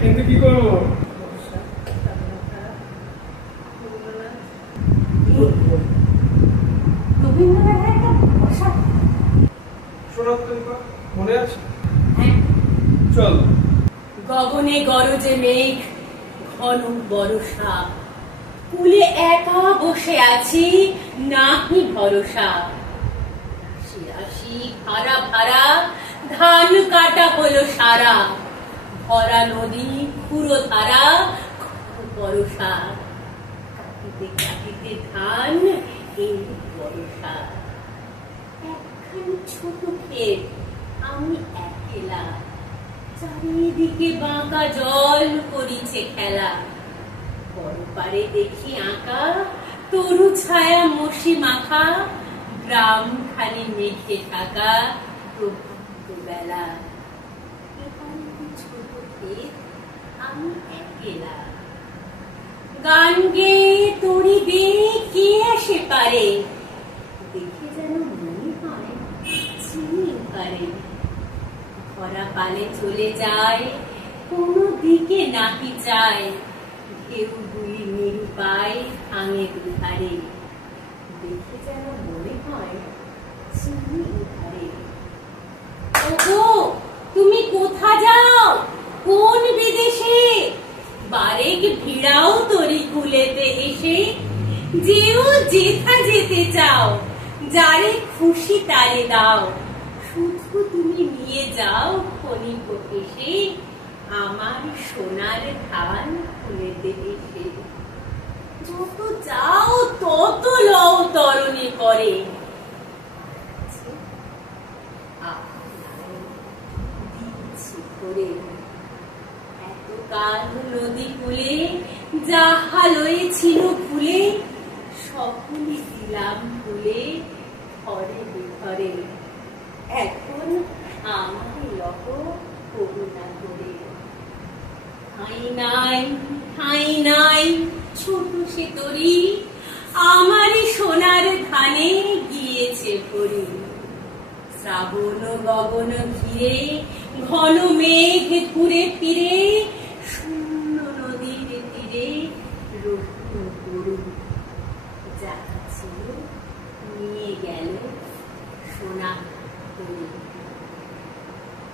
কিন্তু কি করবো? মনে আছে? চল। গগনে গরজে মেঘ, ঘন বরষা, কুলে একা বসে আছি, নাহি ভরসা। রাশি ভাড়া ভাড়া ধান কাটা হলো সারা, ভরা নদী খুঁড়ো ধারা, বরষা। কাটিতে কাটিতে ধান এই বরষা। একখানি ছোট ক্ষেত, আমি একলা, চারিদিকে বাঁকা জল করিছে খেলা। পরপারে দেখি আঁকা তরু ছায়া মশি মাখা, গ্রাম খানি মেঘে ঢাকা প্রভাত বেলা। ছোট ক্ষেত, আমি একলা, গান গেয়ে তরি বেয়ে কে আসে পারে, দেখে যেন মনে হয় চিনি পারে। ভরা পালে চলে যায়, কোনো দিকে নাকি চায়, ঢেউগুলি নিরুপায় ভাঙে দুধারে, দেখে যেন মনে হয় চিনি উধারে। ওগো, তুমি কোথা যাও, কোন বিদেশে? বারেক ভিড়াও তরি কুলেতে এসে, যেও যেথা যেতে চাও, যারে খুশি তারে দাও, শুধু তুমি নিয়ে যাও ক্ষণিক এসে, আমার সোনার ধান খুলেতে এসে। যত যাও তত লও তরণী করে, এতকাল নদী কূলে যাহা লয়েছিল ফুলে, সকলই দিলাম ভুলে ঘরে বেঘরে। এখন আমার লহ করুণা করে। ঠাঁই নাই ঠাঁই নাই ছোট সে তরি, আমারই সোনার ধানে গিয়েছে ভরি। শ্রাবণ গগন ঘিরে ঘন মেঘ ঘুরে ফিরে, শূন্য নদীর তীরে রত্ন গরু। যাহা ছিল নিয়ে গেল সোনা করে।